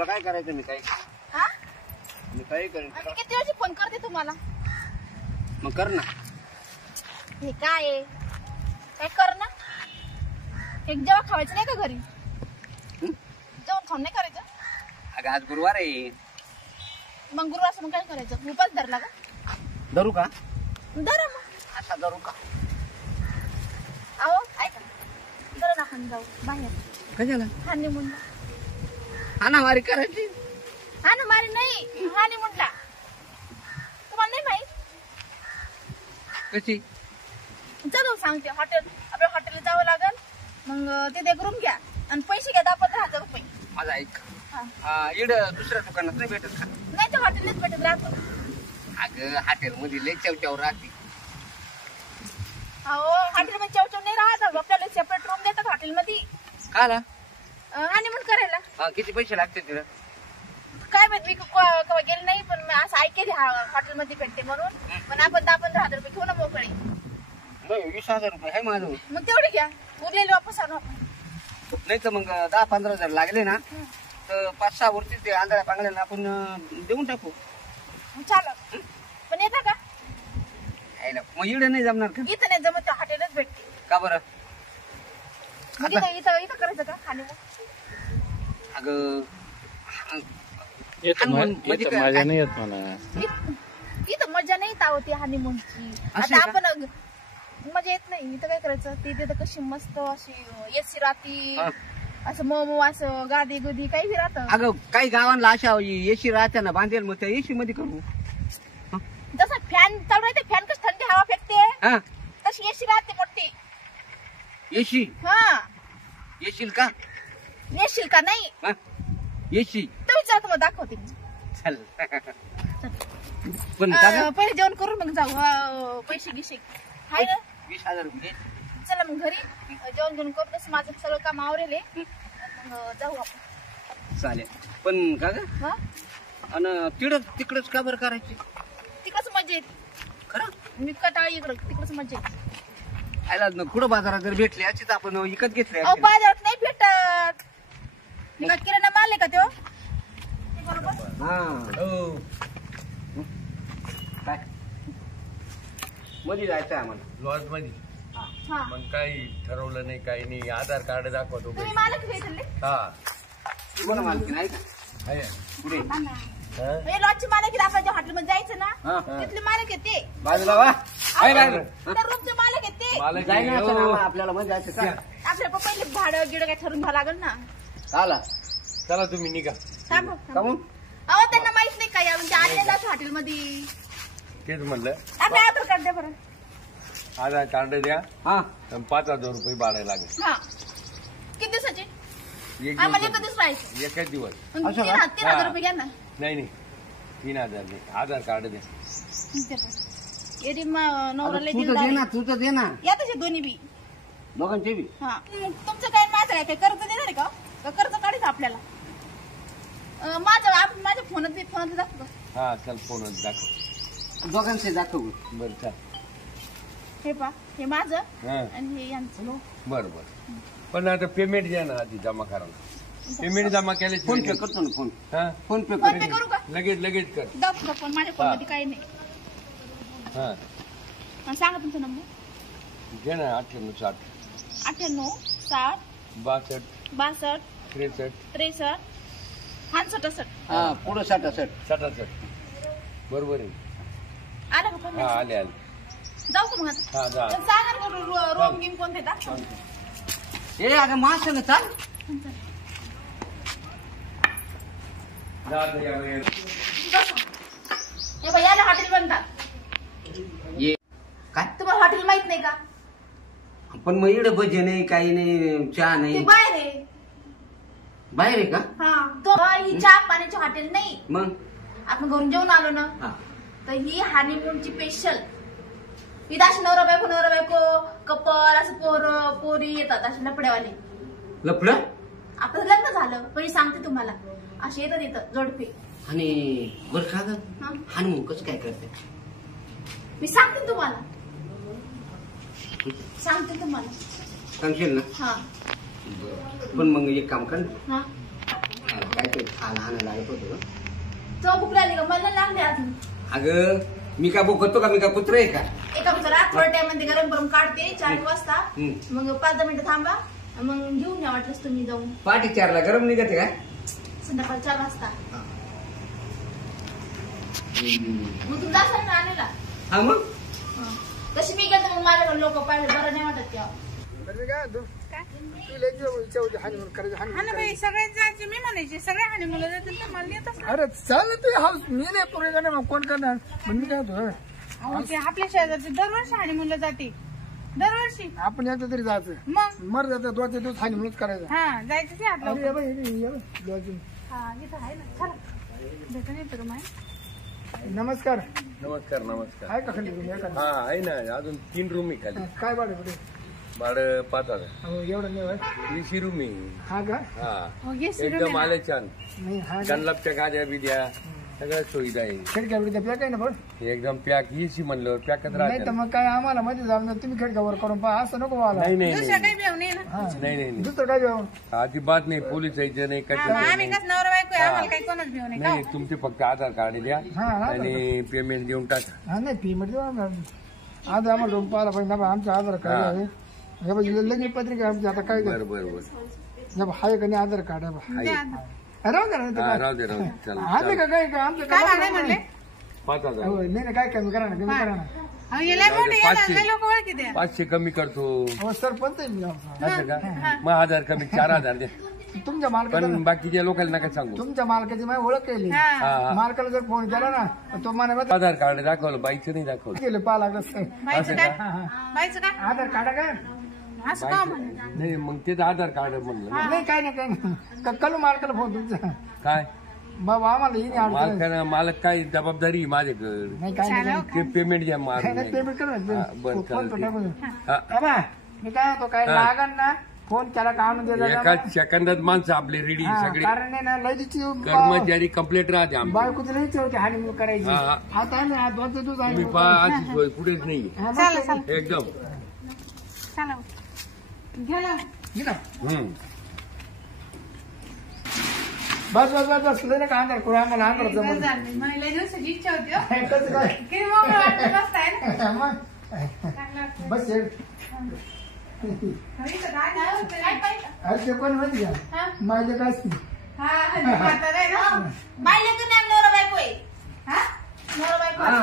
तुला काय करायचं मी काही करेन. किती वेळची फोन करते तुम्हाला. मग कर ना. हे काय काय कर ना. एक जेव्हा खावायचं नाही का घरी. जेवण खाऊन नाही करायचं. अगं आज गुरुवार आहे. मग गुरुवार म्हणून काय करायचं. उपास धरला का. धरू का. धरा मग. आता धरू का. अहो ऐका जरा ना आपण जाऊ बाहेर. कशाला. हनीमूनला. हाणामारी करायची. हाणामारी नाही हनीमूनला. तुम्हाला नाही माहित. कशी. चलो सांगते. हॉटेल आपल्या हॉटेलला जावं लागेल. मग तिथे एक रूम घ्या आणि पैसे घ्या 10-15 हजार रुपये. माझा ऐक. इड दुसऱ्या दुकानात नाही भेटत का. नाही तर हॉटेलच भेटत राहतो. अगं हॉटेल मध्ये लय चवचव राहते. अहो हॉटेलमध्ये चवचव नाही राहत. आपल्याला सेपरेट रूम देतात हॉटेलमध्ये. काला. हनीमून करायला. किती पैसे लागते तिला. काय माहित मी केव्हा गेले नाही पण असं ऐकेल हॉटेलमध्ये भेटते म्हणून. पण आपण 10-15 हजार रुपये घेऊ ना मोकळे. 20,000 रुपये आहे माझं. मग तेवढे घ्या उरलेले वापस आणू. नाही तर मग 10-15 हजार लागले ना तर 5-6 वरती ते आंधळ्या पांगळ्याला आपण देऊन टाकू. चालत पण येता का. मग इकडे नाही जमणार का. इथं नाही जमत. हॉटेलच भेटते. का बरं. इथं करायचं का हनीमून. अगं मजा नाही येत मला. इथं मजा नाही आवडते हनीमूनची. आता आपण मजा येत नाही. इथं काय करायचं. तिथे कशी मस्त अशी एसी राहती. असं मोमो असं गादी गुदी काही राहतं. अगं काही गावांना अशा एसी राहत्या ना बांधेल. मग त्या एसी मध्ये करू. जसं फॅन चालू राहते. फॅन कसं थंडी हवा फेकते तशी एसी राहते मोठी. एसी. हा येशील का. येशील का नाही. एसी तर विचारतो मग दाखवते मी. चल पण पहिले जेवण करून मग जाऊ. पैसे गिसे हाय ना. 20,000 रुपये. चला मग घरी जेवण घेऊन करू. तसं माझं सगळं काम आवरेल. मग जाऊ आपण. चालेल पण का ग. आणि तिकडच का बरं करायची. तिकडच मजा येते. खरं मी कटाळी इकडं तिकडच मजा येते. आयला कुठं बाजारात जर भेटली अशीच आपण विकत घेतली. बाजारात नाही भेटत. किराणा माल आहे का तो. काय मध्ये जायचं आम्हाला. लॉज मध्ये. मग काही ठरवलं नाही काही नाही. आधार कार्ड दाखवतो. तुम्ही मालक भेटले. कोणा मालकी नाही का. पुढे लॉजची मालक आपल्या हॉटेलमध्ये जायचं ना तिथले मालक येते. बाजूला वा. रूमचे मालक येते. आपल्याला मध्ये जायचं का. आपल्याला पहिले भाडं गिड काय ठरून घ्यावं लागेल ना. चला तुम्ही निघा. अहो त्यांना माहित नाही काय म्हणजे आले जातो हॉटेलमध्ये. तेच म्हणलं. आपल्या आधार कार्ड द्या बरं. आधार कार्ड द्या. 5,000 रुपये भाडं लागेल. किती दिवसाचे. आम्हाला एकच दिवस राहायचं. एकच दिवस. 3,000 रुपये घ्या ना. नाही 3,000 नाही. आधार कार्ड द्या. तुझं दे ना. या तसे दोन्ही बी दोघांचे बी. तुमचं काय माझं काय कर्ज देणार आहे का. कर्ज काढायचं आपल्याला. माझ्या फोनात दाखव. चल फोनच दाखव. दोघांचे दाखव. बरं चल. हे पा हे माझं आणि हे यांचं. बरं पण आता पेमेंट द्या ना आधी जमा करायला. पेमेंट जमा केले. फोन पे करतो ना. फोन पे करू का. लगेच कर. दाखव फोन. माझ्या फोन मध्ये काही नाही. सांगा तुमचा नंबर. घे ना. 98 98 60 62 62 63 63 68. पुढं 67. 67. बरोबर आहे. आलं का. आले. जाऊ का मग आता. सांगा ना रोम गेम कोणते दाखव. हे अगं मास ना चाल. याला हॉटेल बनतात. काय तुम्हाला हॉटेल माहित नाही का. पण मग इकडे भजे नाही काही नाही. चहा नाही. बाहेर आहे. बाहेर आहे का. तो ही चहा पाण्याची हॉटेल नाही. मग आपण घरून जेवण आलो ना तर ही हनीमूनची स्पेशल. इथं अशी नवरा बायको कपल असं पोरी येतात असे लपड्यावाले. लपड. आपलं लग्न झालं पण सांगते तुम्हाला असे येतात इथं जोडपे. आणि बरं का ग हनुमान कसं काय करते. मी सांगते तुम्हाला. सांगशील ना. पण मग एक काम कर ना. काहीतरी खायला आणायला लागत होतं. चव भूक लागली का? मला लागले अजून. अगं मी का बोकतो का? मी का कुत्र आहे का? एका करा थोड्या टाइम मध्ये गरम करून काढते 4 वाजता. मग 5-10 मिनिटं थांबा मग घेऊन या वाटलंच तुम्ही जाऊन. पाठी 4ला गरम निघते का? संध्याकाळी 4 वाजता. मग तुम्ही जासाल ना आणायला? हा मग तशी मी गेलते मग माझ्याकडे लोक पाहिजे बरं नाही वाटत तेव्हा. हा ना बाई सगळ्यात जायचे मी म्हणायचे सगळे हानी मुलं जातील तर मला येतच नाही. अरे चाल तू हाऊस मी नाही पुरे का नाही कोण करणार पण मी काय होतो अहो, ते आपल्या शेजारचे दरवर्षी हानी मुलं जाते दरवर्षी. आपण एकदा तरी जायचं मग मर जातं 2 दिवस हानी म्हणून करायचं. हा जायचं ते आपलं. अरे ये बाई, ये बाई, दोन. हा इथं आहे ना चला भेटून येतो का माय. नमस्कार नमस्कार नमस्कार. आहे का खाली तुम्ही एखादं? हा आहे ना अजून 3 रूम आहे खाली. काय भाडं कुठे? भाडं 5,000. हो एवढं नाही होय. AC रूम आहे. हा का हा हो ये एकदम आले छान. नाही हा का? डनलपच्या गाद्या बिद्या सगळ्या सुविधा आहे. खिडक्या बिडक्या प्याक आहे ना पण एकदम पॅक AC म्हणलं पॅकच नाही राहते. तर मग काय आम्हाला मध्ये जाऊन तुम्ही खिडक्यावर करून पहा असं नको व्हायला. नाही नाही दुसऱ्या नाही काही भेव नाही ना. नाही नाही नाही. दुसरं काय जाऊन अजिबात नाही. पोलीस यायचं नाही हा, मग कशाचं आम्ही नाही. कसं नवरा बायको आहे आम्हाला काही कोणाच भेव नाही का? नाही तुमचे फक्त आधार कार्ड द्या हा, आधार आणि पेमेंट देऊन टाका. हा नाही फी म्हटलं आधार आम्हाला रूम पाहायला पाहिजे ना आमचं आधार कार्ड आहे. हे बघ लग्न पत्रिका आमची आता काय बरं बरं बरं. हाय का नाही आधार कार्ड आहे बा. द्या. राहू दे ना हा, राहू दे राहू दे. चला आले का काय का आमचं काय काय भाडं म्हणले? 5,000. हो, नाही ना काय कमी करा ना कमी करा ना. अहो हे लय मोठे पाचशे. लोक ओळखी द्या. 500 कमी करतो. हो सरपंच आहे मी आमचा. असं का? मग 1000 कमी 4,000 द्या. तुमच्या मालकाला पण बाकीच्या लोकांना नका सांगू. तुमच्या मालकाची माझी ओळख केली हा हा मालकाला जर फोन केला ना तो मला आधार कार्ड दाखवलं बाईचं नाही दाखवलं. गेले पाहा लागलं बाईचं काय बाईचं काय आधार कार्ड काय असं का म्हणे? नाही मग तेच आधार कार्ड म्हणलं. नाही काय नाही काय नाही कलू मालकाला फोन तुमचा काय बाबा आम्हाला येईन अडचण. मालकाला मालक काय जबाबदारी आहे माझ्याकडे. नाही काय नाही ते पेमेंट द्या माल काय नाही पेमेंट करू हा, बरं, फोन चालतंय. टाकून हा. बाबा मी काय होतो काय लागन ना फोन केला का आणून देता एका सेकंदात माणसं आपले रेडी सगळे कारण नाही ना लईची कर्मचारी कंप्लेंट राहते आमची. बायकोची लईची होती हानी करायची हा, हा. आता आहे ना 2 दिवस तुम्ही आहे पहा अशी सोय कुठेच नाही चला चला एकदम. चला घ्या ना. बस बस बस बस लई का अंधार करू आम्हाला अंधार बस जमलं. झालं. मला लय दिवसाची इच्छा होती हो. कसं काय किती मोकळं वाटतं बसताय ना. मग चांगलं वाटतं. बस हे. हो, इथं काय होतं? काय पाहिजे? अरे ते कोण माहिती हा? का माझे काय असते हा, ते म्हातारं आहे ना. बायले का नाही नवरा बायको आहे? हा? नवरा बायको हा. आहे.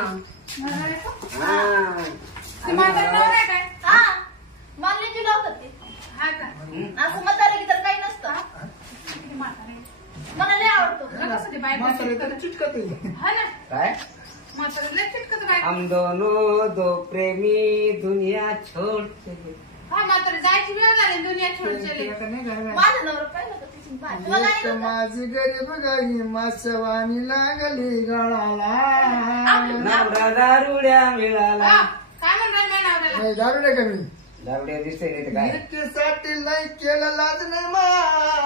नवरा बायको? हा. ते म्हातारं नवरा आहे काय? हा मानले की लावतात ते हा का? असं म्हातारे की तर काही नसतं. किती म्हातारं आहे. मला लय आवडतो. कसं ते बायको म्हातारे चिटकत. तर चिटकते. हा ना काय? म्हातारं लय चिटकत बायको. हम दोनों दो प्रेमी दुनिया छोड़ चले. हा म्हातारं जायची वेळ झाली दुनिया छोड चले. आता नाही घरात. माझं नवरा पाहिलं का तिची बाय तुला एक नाही नव्हतं? माझी गरीब गाई मासवानी लागली गळाला. नवरा दारुड्या मिळाला. हा, काय म्हणणार माझ्या नवऱ्याला? नाही, दारू नाही कमी दारुड्या दिसते नाही तर काय? साठी नाही केलं लाज नाही मला.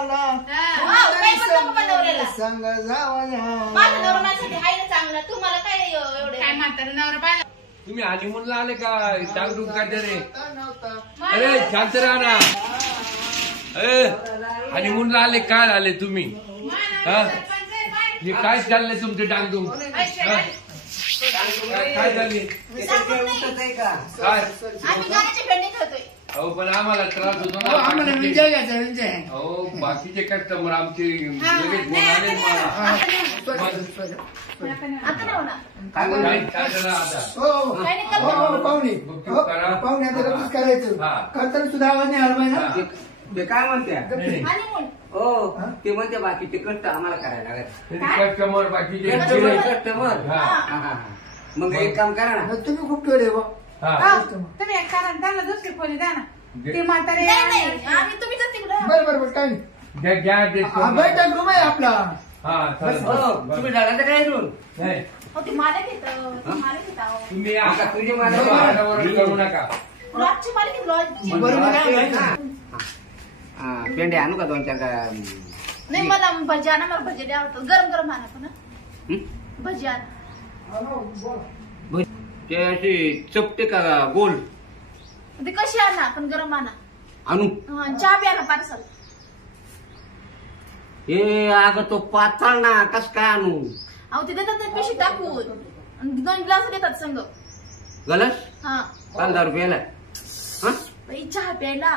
वाव, काही पण नको पण नवऱ्याला. संग जावया. माझं नवरा माझ्यासाठी आहे ना चांगला. तुम्हाला काय एवढे काय म्हातारं नवरा पाहिला? तुम्ही हनीमूनला आले का? डागडूग करते रे. नव्हता. अरे शांत राहा ना. हनीमूनला आले काय आले तुम्ही? हा? सरपंच आहे, बाय. हे काय चाललंय तुमचे डागडूग? काय झाले ते काय उठत आहे का? काय? आम्ही गाण्याची भेंडी खातोय. अहो पण आम्हाला त्रास होतो हो, आम्हाला ना. विजय घ्यायचा विजय. अहो बाकीचे कस्टमर आमचे हा, लगेच नाही, बोलाले मला. आता नाही होणार. काय म्हणतो? काय चाललं आता? हो हो. काही नाही हो, करतो. हो, पाहुणे गुपचूप हो, करा. पाहुणे आता लगेच करायचं हा. करताना सुद्धा आवाज नाही आला पाहिजे ना. हा. ते काय म्हणते? नाही, हनीमून. हो ते म्हणते बाकी ते कष्ट आम्हाला करायला लागत. कस्टमर बाकीचे कस्टमर हा. मग एक काम करा ना. मग तुम्ही खूप ठेवले बा. हा. हा, तुम्ही एक कारण त्यांना दुसरी खोली द्या ना. ते म्हातारे नाही नाही आम्ही तुम्ही तर तिकडं बरं बरं बरं काय नाही. घ्या घ्या ते हा, बैठक रूम आहे आपला. हा चालेल. हो तुम्ही झाडाचं काय इथून? नाही, हो ते मालक येतं मालक येत आहो. तुम्ही आता तुझी मला आरडाओरड करू नका. लॉजची मालक येत लॉजची. बरोबर आहे ना? हा पेंडे आणू का 2-4 का? नाही मला भजी आणा. मला भजी लय आवडतात. गरम गरम आणा पण हं. भजी आणा. ते अशी चपटे का गोल ते कशी आणा पण गरम आणा. आणू? चहा बी आणा पार्सल. हे अगं तो पातळ ना कस काय आणू अहो ते देतात ते पिशी टाकून आणि 2 ग्लास देतात संग. गलस हा काल 10 रुपयाला हा बाई चहा प्यायला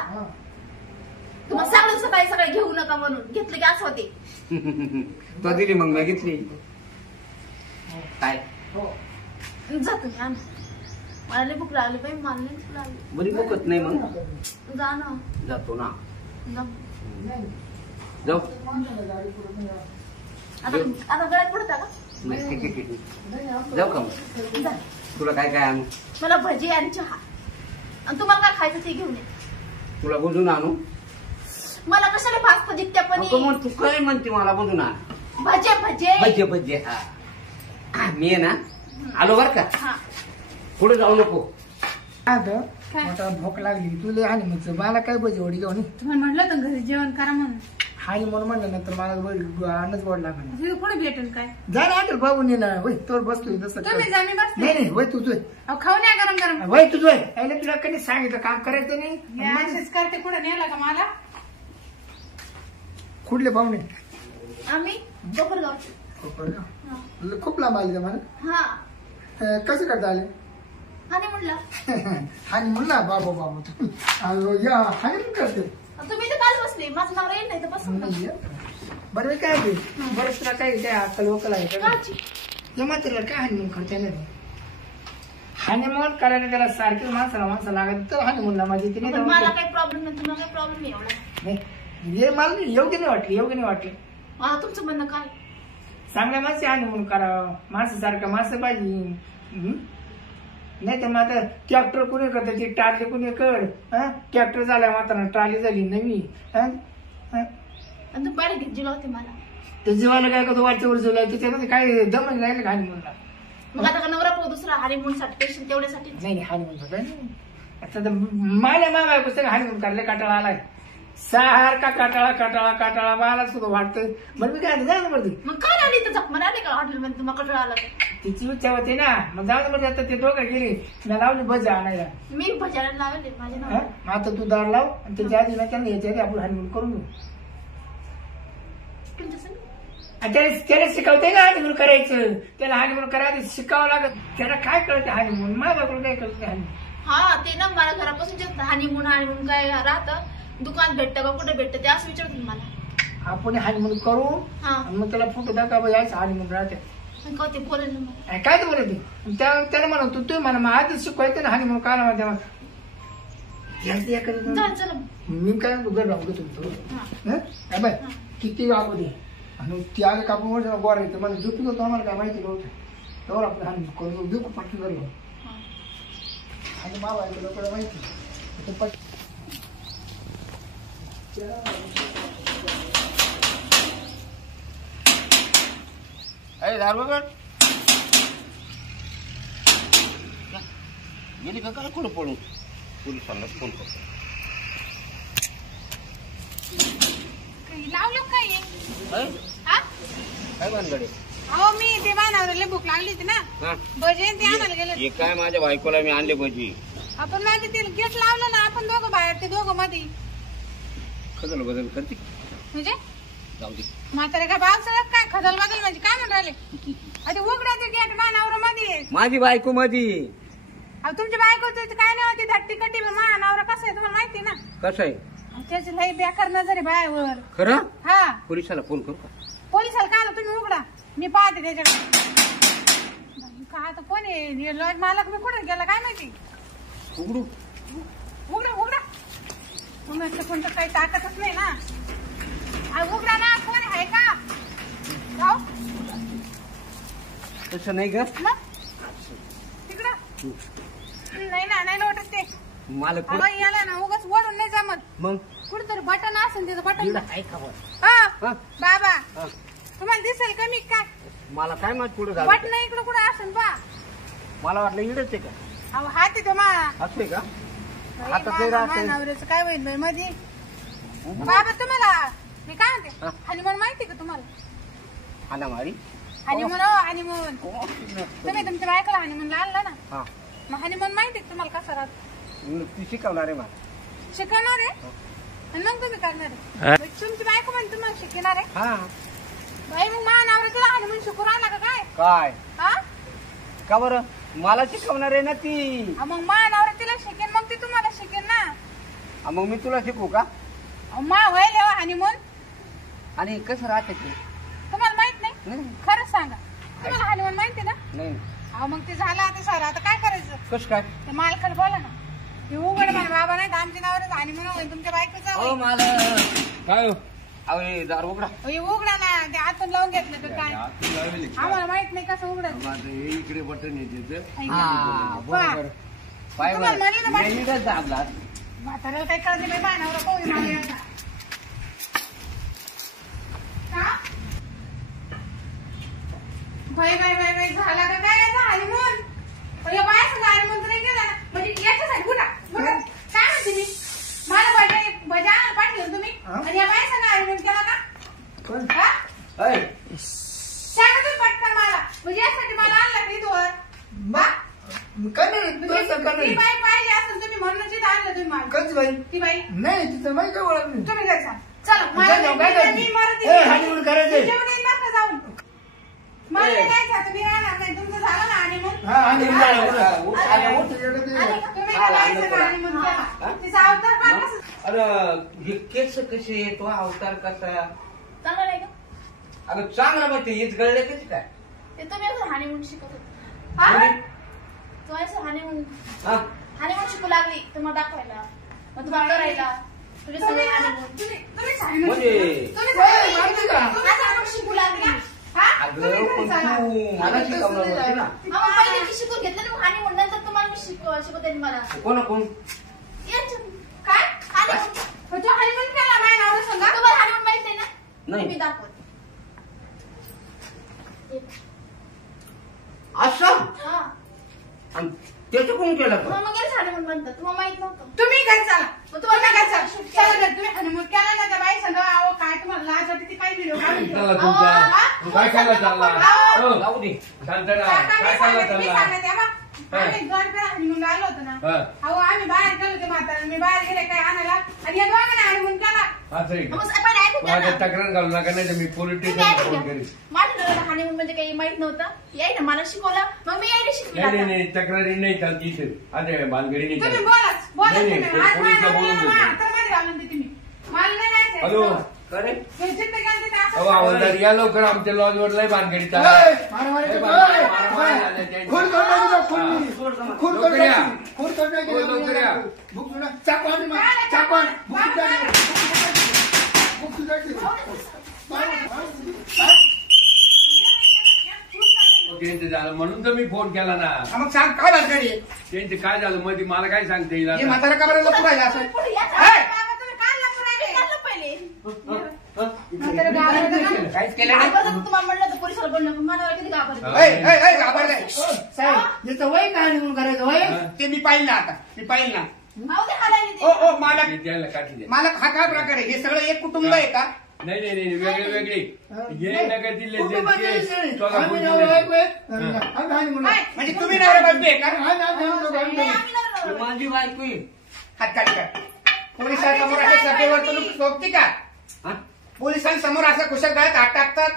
तुम्हाला सांगलं सकाळी सकाळी घेऊ नका म्हणून घेतलं की असं होते. तो दिली मग मी घेतली काय जा तुम्ही आण मला लई भूक लागली बाई मला लई भूक लागली. बरी बघत नाही मग जा ना जातो ना जा. जाऊ आता गळ्यात पडता का जाऊ का मग जा. तुला काय काय आणू मला भजी आणि चहा आणि तुम्हाला काय खायचं ते घेऊन ये. तुला बोलून आणू मला कशाला फास्ट जित्या पण अगं मग तू काय म्हणते मला बोलून आण भजे भजे भजे भजे हा मी आहे ना आलो बर का हा पुढे जाऊ नको आता मोठा भूक लागली तुला आणि मग मला काय पाहिजे वडी घेऊन तुम्हाला म्हटलं होतं घरी जेवण करा म्हणून. आणि म्हणून म्हणलं नंतर मला अन्नच गोड लागला. तिथे कुठे भेटेल काय? जा ना हॉटेल बाबू ना वय तोवर बसतोय तसं तुम्ही जा मी बसते. नाही नाही वय तुझं अहो खाऊ नये गरम गरम. वय तुझं आहे तुला कधी सांगितलं काम करायचं मी नाही. असेच करते. कुठे नेला का मला? कुठले पाहुणे आम्ही गोपरगाव. खूप लांब आले मला हा कसं करता आले आणि म्हणलं हानी म्हणला बाबा बाबा या हानी पण करते तुम्ही तर काल बसले माझं नाव येईल नाही तर बसून नाही बरं मी काय बरं तुला काय काय अक्कल वकल आहे का काची जमा तुला काय हानी करता नाही हानीमून करायला त्याला सारखीच माणसाला लागत तर हानीमूनला माझी ती पण मला काही प्रॉब्लेम नाही तुम्हाला काही प्रॉब्लेम नाही एवढा नाही हे मला योग्य नाही वाटले मला तुमचं म्हणणं काय चांगल्या माणसे हानीमून करावं माणसासारखं माणसं पाहिजे नाही तर मग आता ट्रॅक्टर कुणी करत ती टारली कुणी कड ट्रॅक्टर झाला मात्र ट्राली झाली नवी आणि तू पाहिजे घेतली होती मला ते जीवाला काय करतो वाटच्यावर जेवला त्याच्यामध्ये काय दम राहिलं का हानीमूनला मग आता का नवरा पाहू दुसरा हनीमून साठी पेशंट तेवढ्यासाठी नाही हानीमून काय नाही आता माझ्या मामा पुस्तक हानीमून काढले काटाळा आलाय सारखा काटाळा मला सुद्धा वाटतंय बरं मी काय जाऊ बरं मग काय आली तर जखमा आले का हॉटेलमध्ये तुम्हाला कटळ आला तर तिची इच्छा होती ना मग जाऊ बरं आता ते दोघं गेले मी लावली भजी आणायला मी भजायला लावले माझे नाव मग आता तू दार लाव आणि त्याच्या आधी ना त्यांना याच्या आधी आपण हानीमून करून घेऊ त्याला शिकवते का हानीमून करायचं त्याला हानीमून करायचं शिकावं लागत त्याला काय कळतं हानीमून माझ्याकडून काय कळतं हानीमून हा ते ना मला घरापासून हानीमून काय राहतं दुकान भेटतं का कुठे भेटतं ते असं विचारत मला आपण हानीमून करू हा आणि मग त्याला फोटो दाखवा यायचं हानीमून राहते का ते बोलेल ना मला काय ते बोलत त्याला म्हणा तू म्हणा मग आधीच शिकवायचं ना हानीमून काय म्हणते चला मी काय घर राहू तुम्ही बाय किती गाव दे आणि ती आले कापून गोरा येतं मला झोपी होतो आम्हाला काय माहिती नव्हतं तेव्हा आपलं हानी करून देऊ पटकन करलो आणि मावा लोकांना माहिती पट अरे धारबाबा गेली का काय कुठं पळून पोलिसांना फोन करतो लावलं काय काय हा? काय भानगडे अहो मी ते बाणावरला भूक लागली होती ना हा भजे ते आणायला गेले. हे काय माझ्या बायकोला मी आणले भजी आपण माझे ते गेट लावलं ना आपण दोघं बाहेर ते दोघं मध्ये खदल बदल करते म्हणजे जाऊ दे म्हातारे का बाग सगळं काय खदल बदल म्हणजे काय म्हणून राहिले अरे उघडा ते गेट बाणावर मध्ये माझी बायको मधी अहो तुमच्या बायको काय नाही होती धट्टी कट्टी मानावर कसं आहे तुम्हाला माहिती ना कसं आहे त्याची लई बेकार नजर आहे बायावर खरं हा पोलिसाला फोन करू का पोलिसाला काय आलं तुम्ही उघडा मी पाहते त्याच्याकडे का आता कोण आहे लॉज मालक मी कुठे गेला काय माहिती उघडू उघडा उघडा तुम्ही कोणतं काही ताकदच नाही ना उघडा ना कोण आहे का जाऊ तसं नाही ग तिकडं नाही ना नाही वाटत ते मला अहो याला ना उगाच वळून नाही जमत मग कुठेतरी बटन असेल त्याचं बटन काय खबर हा बाबा हा. तुम्हाला दिसेल कमी काय मला काय माहित पुढे झालं बटन इकडं कुठं असेल बा मला वाटलं इडच आहे का अहो हात येतो मा असते का आता ते राहते नवऱ्याचं काय होईल बाई मध्ये बाबा तुम्हाला मी काय म्हणते हनीमून माहिती का तुम्हाला हाना मारी हनीमून हनीमून तुम्ही तुमच्या बायकोला हनीमूनला आणला ना हा मग हनीमून माहिती का तुम्हाला कसं राहत ती शिकवणार आहे मला शिकवणार आहे आणि मग तुम्ही करणार आहे. हा. मग तुमची बायको म्हणते मग शिकणार आहे. हा बाई मग मा नवरा तुला आणि म्हणून शिकू राहिला का काय? काय हा? का बरं मला शिकवणार आहे ना ती. मग मा नवरा तिला शिकेन मग ती तुम्हाला शिकेन ना. मग मी तुला शिकू का? मा व्हायला आणि म्हणून आणि कसं राहते ते तुम्हाला माहित नाही. नाही खरंच सांगा तुम्हाला हनीमून माहिती ना. नाही. अहो मग ते झालं आता सर आता काय करायचं. कसं काय? ते मालकाला बोला ना. हे उघड मला बाबा नाही तर आमच्या नावावरच हनीमून होईल तुमच्या बायकोचा हो होईल. मला काय हो? अहो हे दार उघडा. हे उघडा ना ते आतून लावून घेतलं तर काय हात लावेल का? आम्हाला माहित नाही कसं उघडत. माझं हे इकडे बटन येते हा बरोबर. पाय तुम्हाला म्हणलं ना बाई. नेहमीच दाबला. म्हाताऱ्याला काही कळत नाही बाय नवरा पाहू दे मला एकदा. का? बाई बाई बाई बाई झाला का काय याचा हनीमून? या बायाचं हनीमून तर नाही केलं ना. म्हणजे याच्यासाठी उठा उठा. काय म्हणते मी मला बजा पाठवलं तुम्ही आणि या बायाचं हनीमून केला का? कोण? हा? ऐ, सांगा तुम्ही पटकन मला म्हणजे यासाठी मला आणलं का इथवर? बा? करणार म्हणजे ती बाई पाहिली असेल तुम्ही म्हणून इथं आणलं तुम्ही मला. कच बाई ती बाई नाही तिथं माहिती काय ओळख नाही. तुम्ही घरी जा. चला जा मला जाऊ, काय करते? मी मरते. ए, honeymoon करायचंय. जेवढे नका जाऊन. मला नाही जायचं, तुम्ही राहणार नाही. तुमचं झालं ना honeymoon? हा आणि उठ, उठ, आणि उठ. तुम्ही हा, जायचं लहान का लेकरं. honeymoon केला? हा? तिचा अवतार पहा कसं. अरे हे केस कसे तो अवतार कसा? चांगलं नाही का? अगं चांगला माहिती हेच गळले कसे काय? ते तुम्ही असं हानिमून शिकत होते. हा? म्हणजे? तू असं हानिमून हा? हानिमून शिकू लागली तुम्हाला दाखवायला मग तुम्हाला करायला तुझे सगळे तुम्ही ना- हानिमून तुम्हीच honeymoon म्हणजे? शिकले. तुम्हीच ए, honeymoon माहिती का? तुम्हीच honeymoon शिकू लागली. हा? अगं तुम्ही घरी पण चला. तू मला शिकवणार होती ना. मग पहिले मी शिकून घेतलं ना हानिमून नंतर तुम्हाला मी शिकवते मला कोण कोण? याच्या काय? हानिमून मग तो honeymoon केला माझ्या नवरा संग? तुम्हाला हानिमून माहित नाही ना नाही. मी दाखवते असं हा आणि त्याचं कोण केलं का? मग गेलं हानिमून म्हणतात तुम्हाला माहित नव्हतं तुम्ही घरी चला. मग तुम्हाला तुम्ही घरी काय चला. चला घरी. तुम्ही honeymoon केला ना त्या बाई संग. अहो काय तुम्हाला लाज वाटते ती काही व्हिडिओ काढून ठेवा. चला तुमचा काय खायला चालला हो, जाऊ दे. शांत ना काका, काय मी खायला सांगते, मी चालला सांगते, बा. आम्ही गणपती honeymoon आलो होतो ना. हा. अहो आम्ही बाहेर गेलो होते म्हातारा. मी बाहेर गेले काय आणायला आणि या दोघांना honeymoon केला. असं आहे का? मग पहिले ऐकून घ्या माझ्या ना. तक्रार घालू नका नाही तर मी पोलीस तुम्ही स्टेशनला ऐकून फोन घ्या. करीन. माझ्या नवऱ्याला हानिमून म्हणजे काही माहित नव्हतं याय ना मला शिकवलं मग मी यायला शिकली नाही नाही आता. नाही तक्रारी नाही चालती इथे आता भानगडी नाही तुम्ही चालत. बोलाच बोला नाही, तुम्ही. नाही, आज पोलिसला माझ्या बोलून नवऱ्याला घेतो. हातामध्ये घालून देते मी. मला नाही जायचंय. हॅलो अरे हे जिथे गेलं तिथे असं अहो हवालदार या लवकर आमच्या लॉजवर लय भानगडी चालू ए, आहे. मारामारी ए, करतो. मारामारी, ए, मारामारी झाल्या त्यांच्या. खून करून टाकू, खून हा. केली. खून लवकर करून या. टाकू. खून करून टाकू. लवकर या. भूक सुना. चाकू आणि मार. चाकू आणि- भूक सुद्धा नाही. भूक सुद्धा नाही. त्यांचं झालं म्हणून तर मी फोन केला ना. हा, मग सांग काय भानगडी आहे? त्यांचं काय झालं मध्ये मला काय सांगता येईल हे आता? म्हातारा का बरं लपून राहिला असं? पुढे या. ए! बाबा, तुम्ही काय लपून राहिले? चाललं पहिले म्हातारं घाबरलं ना. काहीच केलं नाही. घाबरलं तर तुम्हाला म्हणलं तर पोलिसाला बोलणं पण मला किती घाबरलं हा. ए, ए, ए, घाबरलाय. साहेब याचं वय काय म्हणून करायचं वय हा. ते मी पाहिलं ना आता मी पाहिलं ना अहो ते हालायला ओ ते ओ मालक ते द्यायला काठी द्या. मालक हा काय प्रकार आहे हे सगळं एक कुटुंब आहे का नाही नाही नाही वेगळे वेगळे हे नका दिले कुटुंबाचं त्यांचे विषय नाही. सोलापूर आम्ही जिल्ह्याचे. नवरा बायको आहे. हा. आम्ही आणि मुलं. काय? म्हणजे तुम्ही नवरा बायको आहे का नाही, आम्ही नाही माझी बायको आहे. हात काढ का पोलिसांसमोर अशा सभे वर्तणूक शोभते का हा? पोलिसांसमोर असं कुशल गळ्यात हात टाकतात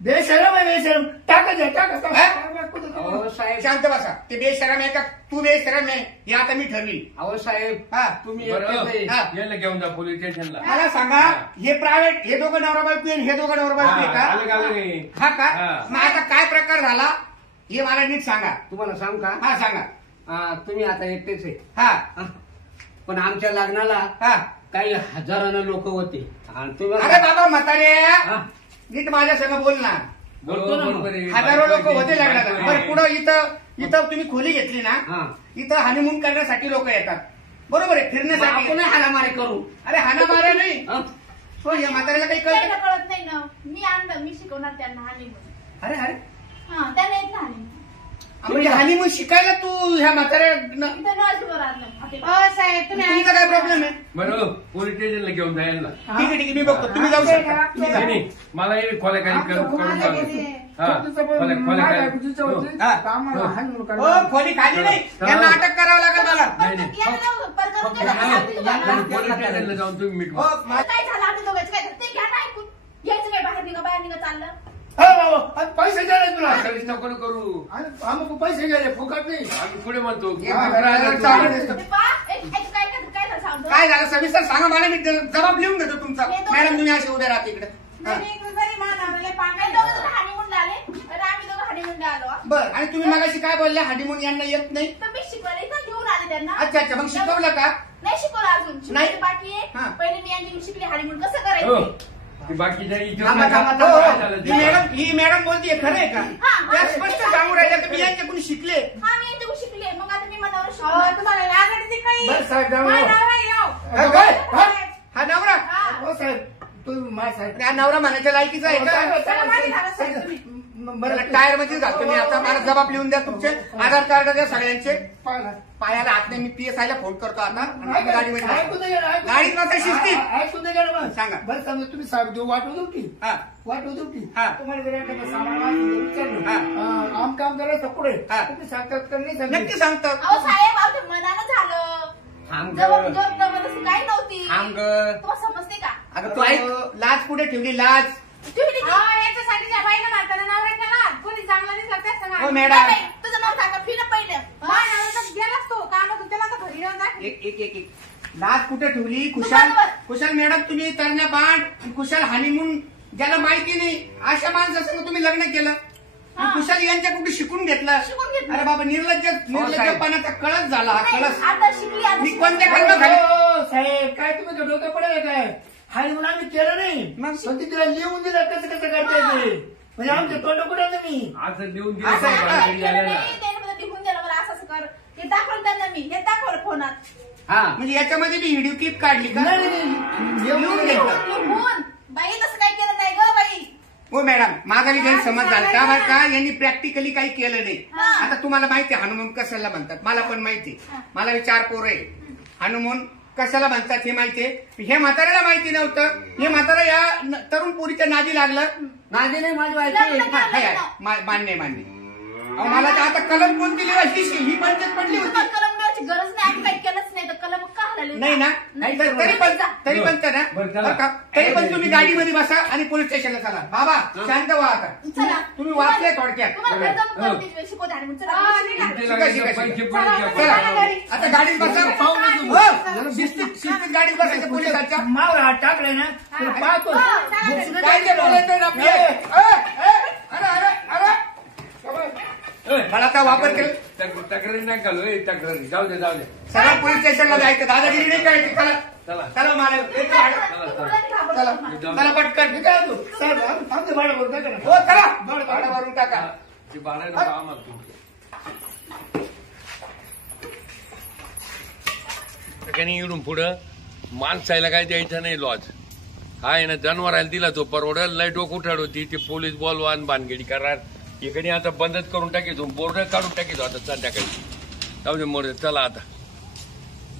बेशरम आहे बेशरम टाकत आहे टाकत अहो साहेब शांत बसा ते बेशरम आहे का तू बेशरम आहे हे आता मी ठरवी अहो साहेब हा तुम्ही बरं एकटेच आहे. हा. याला घेऊन जा पोलीस स्टेशनला. मला सांगा हे प्रायव्हेट हे दोघं नवरा बायको आहे, हे दोघं नवरा बायको आहे हा, आलं का का आलं नाही? हा का हा. मग आता काय प्रकार झाला हे मला नीट सांगा तुम्हाला सांग का हा सांगा तुम्ही आता एकटेच आहे. हा हा. पण आमच्या लग्नाला हा काही हजारानं लोक होते आणि तुम्ही अरे बाबा म्हातारे हा. नीट माझ्या संग बोल ना बोलतो ना मग. बरोबर आहे. हजारो लोक होते लग्नाला बायको बरं आहे. पुढं इथं तुम्ही खोली घेतली ना हा. इथं हनीमून करण्यासाठी लोक येतात बरोबर आहे मग फिरण्यासाठी आपण हाणामारी करू. अरे हाणामाऱ्या नाही हा? हो या म्हाताऱ्याला काही त्यांना कळत कळत नाही ना मी आणलं मी शिकवणार त्यांना हानिमून अरे अरे हा त्यांना येत ना हानिमून म्हणजे हनीमून शिकायला तू ह्या म्हाताऱ्या इथं नॉर्जवर आणलं अहो साहेब तुम्ही तुमचा काय प्रॉब्लेम आहे बरं पोलीस स्टेशनला घेऊन जा यांना. ठीक आहे मी बघतो तुम्ही जाऊ शकता तुम्ही जा. नाही नाही मला हे खोल्या काही करून माझं टाका. किती- हा. तिचं खोल्या- पण खोल्या माझ्या काय? बायकोची इच्छा होती. हा. तर आम्हाला हाणून हो काढलं. खोली खाली नाही हा. यांना अटक करावं लागेल मला नाही, नाही. याला लावून परत फक्त त्याला नाही, सांगते तुम्हाला. पोलीस स्टेशनला जाऊन तुम्ही मीठ हो मा- काय झालं आम्ही दोघांचं काय झालं? ते घ्या ना ऐकून. घ्यायचं काय बाहेर निघा चाललं. हो, हो, हो. आणि पैसे गेले तुला काहीच नको करू आणि आम्हाला पैसे गेले फुकट नाही आम्ही पुढे म्हणतो एक हा, मिनिट, चालेल दिसतं. ते पहा, काय झालं सांगतो. काय झालं सविस्तर सांगा मला मी जबाब लिहून घेतो तुमचा हे दोघं- मॅडम तुम्ही असे उद्या राहते इकडे नाही, नाही, इकडे जरी मान आवरले, नाही, पांढरे दोघं जण honeymoon ला आले. अरे आम्ही दोघं honeymoon ला आलो. बर आणि तुम्ही मगाशी काय बोलले हनीमून यांना येत नाही तर मी शिकवायला इथं घेऊन आले त्यांना. अच्छा मग शिकवलं का नाही शिकवलं अजून. नाही. शिकवायचं बाकी हा. आहे. पहिले मी यांच्याकडून शिकले हनीमून कसं हो करायचं. ती बाकी नाही थांबा, थांबा, काय थांबा. झालं ही ते? मॅडम ही मॅडम बोलतीये खरं आहे का हा, त्या हा. स्पष्ट सांगू राहिल्या की मी यांच्याकडून शिकले हा मी यांच्याकडून शिकले. मग आता मी मनावर अहो, शिकवणार. तुम्हाला लाज वाटते काही बरं, साहेब, जाऊ माझा नका. नवरा येऊ. हा, काय? हा? हा नवरा हा. हो साहेब तुम्ही माझ्या साहेब हा नवरा म्हणायच्या लायकीचा आहे का चला, मागे झालं साहेब तुम्ही. बरं टायर मध्ये घालतो मी आता मला जबाब लिहून द्या तुमचे आधार कार्ड द्या सगळ्यांचे पाहिला. पायाला हात नाही मी PSI ला फोन करतो आता आणि आम्ही गाडीमध्ये ऐकून बसतो. दे गेलं, ऐकून दे. गाडीत बसा शिस्तीत. ऐकून दे गेलं मग. सांगा. बरं समजा तुम्ही साहेब देऊ वाटवतो की हा वाटवतो की हा. तुम्हाला जर एखादं सामान वाटलं, विचारलं. हा. आम काम करायचं पुढे हा. तुम्ही सांगतात का नाही सांगतात? नक्की सांगतो अहो साहेब आमच्या मनानं झालं. थांब जवळ ग. जोर जबरदस्ती काही नव्हती. थांब ग. तुम्हाला समजते का? अगं तू ऐक लाज कुठे ठेवली लाज ठेवली ती. अहो, याच्यासाठी ज्या बाईनं म्हातारा नवरा केला, कोणी चांगला दिसला त्याच सांगा. हो नाही, मॅडम नाही, तुझं नाव सांगा फिर पहिलं. माझ्या नवऱ्याचा गेलाच तो कामातून त्याला तर घरी येऊन दाखव. एक एक एक एक लाज कुठे ठेवली खुशाल बरोबर. खुशाल मॅडम तुम्ही तरण्या बाण आणि खुशाल हनीमून ज्याला माहिती नाही अशा माणसासंग तुम्ही लग्न केलं आणि हा. खुशाल यांच्याकडून शिकून घेतलं शिकून घेतलं. अरे बाबा निर्लज्जपणाचा कळच झाला हा नाही, कळस आता शिकली आता मी शिकली. कोणत्या कर्म खाली हो, साहेब काय तुम्ही का डोकं पडेल काय हानी म्हणून आम्ही केलं नाही मग? पण तिला लिहून दिलं कसं कसं करता येते म्हणजे आमच्या तोंड कुठे तुम्ही असं देऊन असं दिलं आहे का? घरी केलं आलं ना. नाही, त्याने मला लिहून दिलं मला असं असं कर. हे दाखवलं त्यांना मी. हे दाखवलं फोनात. हा म्हणजे याच्यामध्ये मी व्हिडिओ क्लिप काढली का नाही, नाही, नाही. लिहून घेतलं लिहून. बाई तसं काही केलं नाही ग बाई. हो मॅडम माझा बी गैरसमज झाला का बरं का यांनी प्रॅक्टिकली काही केलं नाही हा. आता तुम्हाला माहिती आहे हनुमान कशाला म्हणतात मला पण माहिती हा. मला विचार पोरं आहे हनुमान कशाला म्हणतात हे माहितीये हे म्हाताऱ्याला माहिती नव्हतं हे म्हातारा या तरुण पोरीच्या नादी लागलं नादी नाही माझी लग्न माहिती केलं मान्य मान्य अहो, मला तर आता कलम कोणती लिहायची ही पंचायत पडली होती तुम्हाला कलम लिहायची गरज नाही. आम्ही काही केलंच नाही तर कलम का हलाली? नाही ना नाही तर तरी पण ना बरं, चला. बरं का? तरी पण तुम्ही गाडीमध्ये बसा आणि पोलीस स्टेशनला चला बाबा शांत व्हा आता चला. तुम्ही वाचले थोडक्यात तुम्हाला घर जाऊन हो. करते, शिकवते आणि मग चला. हा, निघा. इथे शिका, शिका, पैसे शिका. पडले चला, का? घरी. आता गाडीत बसा पाहून येतो. हो, शिस्तीत गाडीत बसायचं पोलिसांच्या मावर हात टाकले ना तुला पाहतो हा, भोसडं काय ते टाकलं. बोलायचं ना आपले? अरे मला आता वापर केला तक्रारी नाही घालू तक्रारी जाऊ दे सरळ पोलीस स्टेशनला जायचं दादागिरी नाही करायची चला चला. चला मला चला चला पटकन मी काय म्हणतो, साहेब आमचं भाडं भरून टाका ना. हो चला भाडं भरून टाका ते भाडं नको आम्हाला तू इकडून पुढं माणसायला काय द्यायचं नाही लॉज हा आहे ना जनावराला दिला तो परवडेल लाईट उठाड होती ते पोलीस बोलवा आणि बांधगडी करार इकडे आता बंदच करून टाकीतो बोर्ड काढून टाकीतो आता संध्याकाळी जाऊ दे मोर चला आता